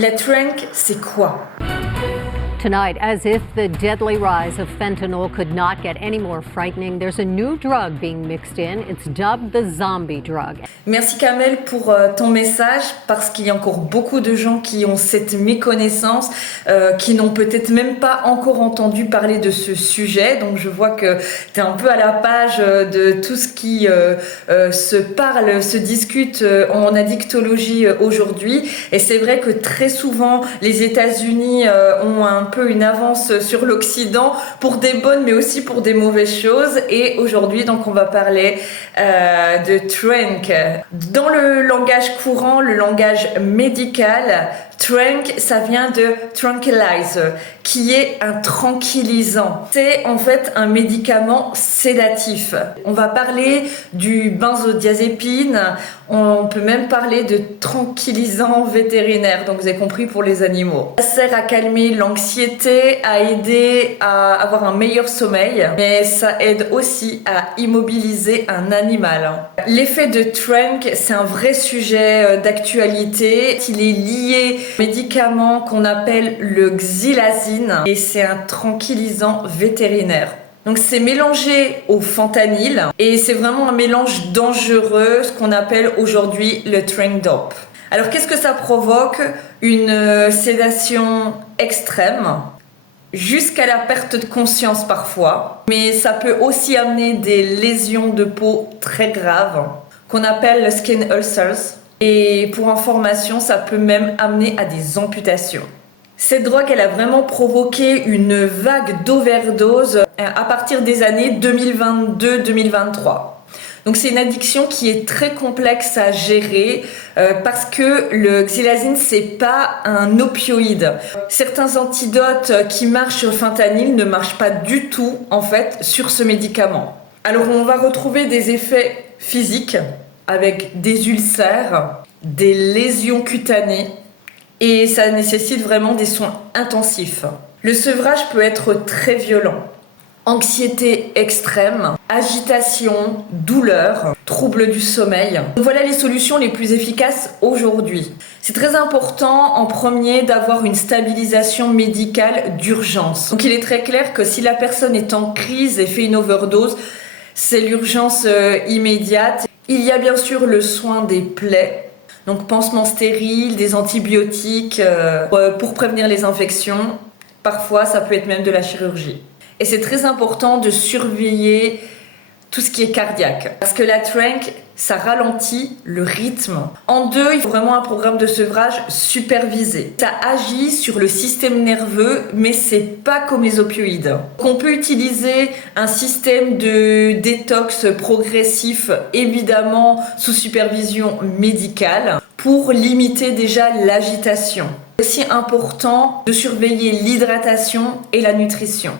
La trunk, c'est quoi? Tonight, as if the deadly rise of fentanyl could not get any more frightening, there's a new drug being mixed in. It's dubbed the zombie drug. Merci Kamel pour ton message, parce qu'il y a encore beaucoup de gens qui ont cette méconnaissance, qui n'ont peut-être même pas encore entendu parler de ce sujet. Donc je vois que tu es un peu à la page de tout ce qui se parle, se discute en addictologie aujourd'hui. Et c'est vrai que très souvent, les États-Unis ont un peu une avance sur l'Occident pour des bonnes mais aussi pour des mauvaises choses. Et aujourd'hui, donc, on va parler de trunk. Dans le langage courant, le langage médical, trunk, ça vient de tranquilizer, qui est un tranquillisant. C'est en fait un médicament sédatif. On va parler du benzodiazépine, on peut même parler de tranquillisant vétérinaire, donc vous avez compris, pour les animaux. Ça sert à calmer l'anxiété, à aider à avoir un meilleur sommeil, mais ça aide aussi à immobiliser un animal. L'effet de trunk, c'est un vrai sujet d'actualité. Il est lié au médicament qu'on appelle le xylazine et c'est un tranquillisant vétérinaire. Donc c'est mélangé au fentanyl et c'est vraiment un mélange dangereux, ce qu'on appelle aujourd'hui le trunk dope. Alors qu'est-ce que ça provoque? Une sédation extrême, jusqu'à la perte de conscience parfois, mais ça peut aussi amener des lésions de peau très graves qu'on appelle le skin ulcers. Et pour information, ça peut même amener à des amputations. Cette drogue, elle a vraiment provoqué une vague d'overdose à partir des années 2022-2023. Donc c'est une addiction qui est très complexe à gérer parce que le xylazine, c'est pas un opioïde. Certains antidotes qui marchent sur le fentanyl ne marchent pas du tout en fait sur ce médicament. Alors on va retrouver des effets physiques avec des ulcères, des lésions cutanées et ça nécessite vraiment des soins intensifs. Le sevrage peut être très violent. Anxiété extrême, agitation, douleur, troubles du sommeil. Voilà les solutions les plus efficaces aujourd'hui. C'est très important en premier d'avoir une stabilisation médicale d'urgence. Donc il est très clair que si la personne est en crise et fait une overdose, c'est l'urgence immédiate. Il y a bien sûr le soin des plaies, donc pansement stérile, des antibiotiques pour prévenir les infections. Parfois ça peut être même de la chirurgie. Et c'est très important de surveiller tout ce qui est cardiaque. Parce que la trunk, ça ralentit le rythme. En deux, il faut vraiment un programme de sevrage supervisé. Ça agit sur le système nerveux, mais c'est pas comme les opioïdes. On peut utiliser un système de détox progressif, évidemment sous supervision médicale, pour limiter déjà l'agitation. C'est aussi important de surveiller l'hydratation et la nutrition.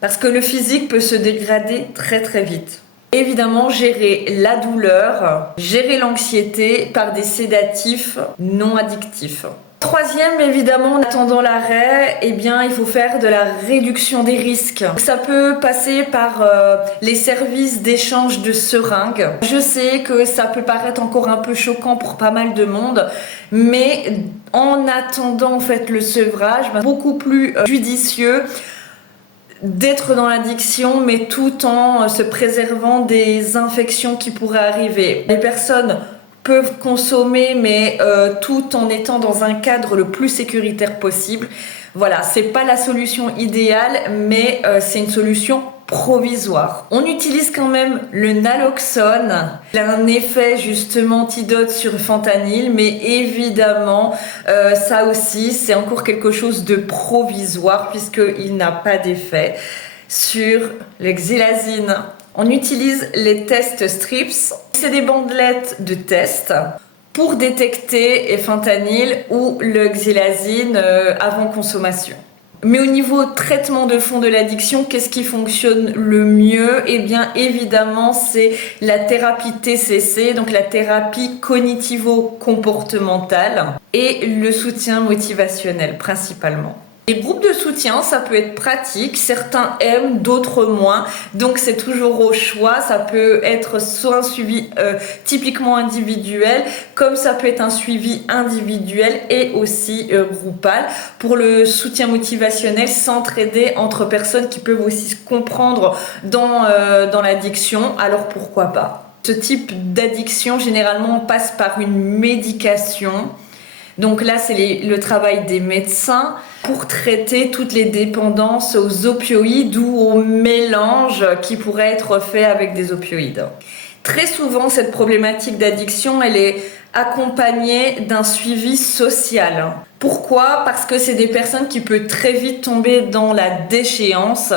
Parce que le physique peut se dégrader très très vite. Évidemment, gérer la douleur, gérer l'anxiété par des sédatifs non addictifs. Troisième, évidemment, en attendant l'arrêt, il faut faire de la réduction des risques. Ça peut passer par les services d'échange de seringues. Je sais que ça peut paraître encore un peu choquant pour pas mal de monde, mais en attendant en fait le sevrage, beaucoup plus judicieux d'être dans l'addiction, mais tout en se préservant des infections qui pourraient arriver. Les personnes peuvent consommer, mais tout en étant dans un cadre le plus sécuritaire possible. Voilà, c'est pas la solution idéale, mais c'est une solution provisoire. On utilise quand même le naloxone. Il a un effet justement antidote sur le fentanyl, mais évidemment, ça aussi, c'est encore quelque chose de provisoire puisqu'il n'a pas d'effet sur le xylazine. On utilise les tests strips. C'est des bandelettes de tests pour détecter le fentanyl ou le xylazine avant consommation. Mais au niveau traitement de fond de l'addiction, qu'est-ce qui fonctionne le mieux? Évidemment, c'est la thérapie TCC, donc la thérapie cognitivo-comportementale, et le soutien motivationnel principalement. Les groupes de soutien, ça peut être pratique, certains aiment, d'autres moins, donc c'est toujours au choix. Ça peut être soit un suivi typiquement individuel, comme ça peut être un suivi individuel et aussi groupal. Pour le soutien motivationnel, s'entraider entre personnes qui peuvent aussi se comprendre dans l'addiction, alors pourquoi pas. Ce type d'addiction, généralement, on passe par une médication. Donc là, c'est le travail des médecins pour traiter toutes les dépendances aux opioïdes ou aux mélanges qui pourraient être faits avec des opioïdes. Très souvent, cette problématique d'addiction, elle est accompagnée d'un suivi social. Pourquoi ? Parce que c'est des personnes qui peuvent très vite tomber dans la déchéance.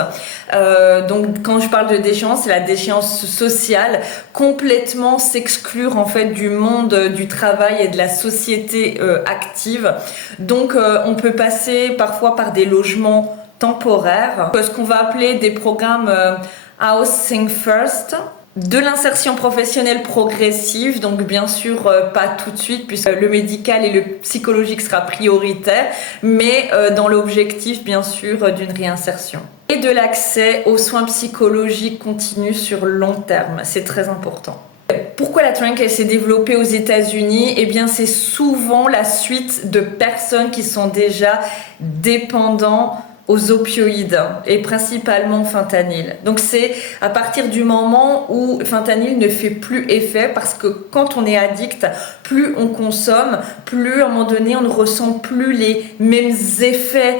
Donc quand je parle de déchéance, c'est la déchéance sociale, complètement s'exclure en fait du monde du travail et de la société active. Donc on peut passer parfois par des logements temporaires, ce qu'on va appeler des programmes Housing First. De l'insertion professionnelle progressive, donc bien sûr pas tout de suite puisque le médical et le psychologique sera prioritaire, mais dans l'objectif bien sûr d'une réinsertion. Et de l'accès aux soins psychologiques continus sur long terme, c'est très important. Pourquoi la Tranq s'est développée aux États-Unis ? Eh bien, c'est souvent la suite de personnes qui sont déjà dépendants aux opioïdes et principalement fentanyl. Donc c'est à partir du moment où fentanyl ne fait plus effet, parce que quand on est addict, plus on consomme, plus à un moment donné on ne ressent plus les mêmes effets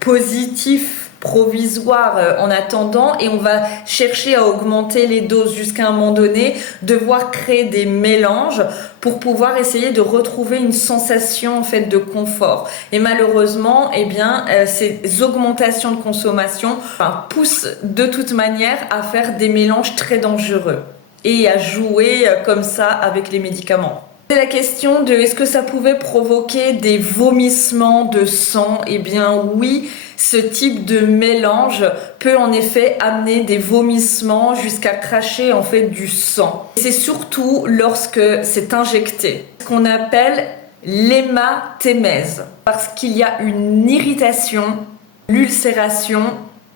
positifs provisoire en attendant, et on va chercher à augmenter les doses jusqu'à un moment donné, devoir créer des mélanges pour pouvoir essayer de retrouver une sensation en fait de confort. Et malheureusement, eh bien, ces augmentations de consommation poussent de toute manière à faire des mélanges très dangereux et à jouer comme ça avec les médicaments. C'est la question de est-ce que ça pouvait provoquer des vomissements de sang ? Eh bien oui, ce type de mélange peut en effet amener des vomissements jusqu'à cracher en fait du sang. C'est surtout lorsque c'est injecté, ce qu'on appelle l'hématémèse, parce qu'il y a une irritation, l'ulcération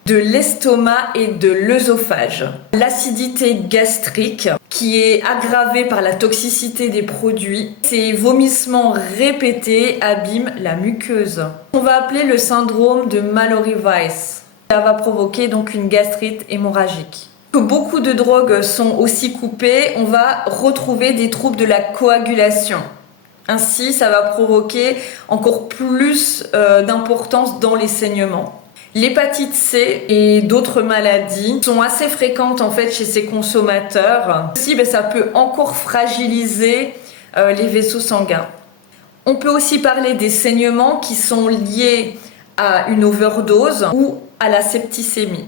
de l'estomac et de l'œsophage. L'acidité gastrique qui est aggravée par la toxicité des produits. Ces vomissements répétés abîment la muqueuse. On va appeler le syndrome de Mallory-Weiss. Ça va provoquer donc une gastrite hémorragique. Beaucoup de drogues sont aussi coupées, on va retrouver des troubles de la coagulation. Ainsi, ça va provoquer encore plus d'importance dans les saignements. L'hépatite C et d'autres maladies sont assez fréquentes en fait chez ces consommateurs. Aussi, ça peut encore fragiliser les vaisseaux sanguins. On peut aussi parler des saignements qui sont liés à une overdose ou à la septicémie.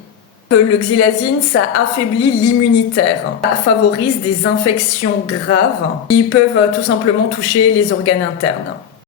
Le xylazine, ça affaiblit l'immunitaire, ça favorise des infections graves qui peuvent tout simplement toucher les organes internes.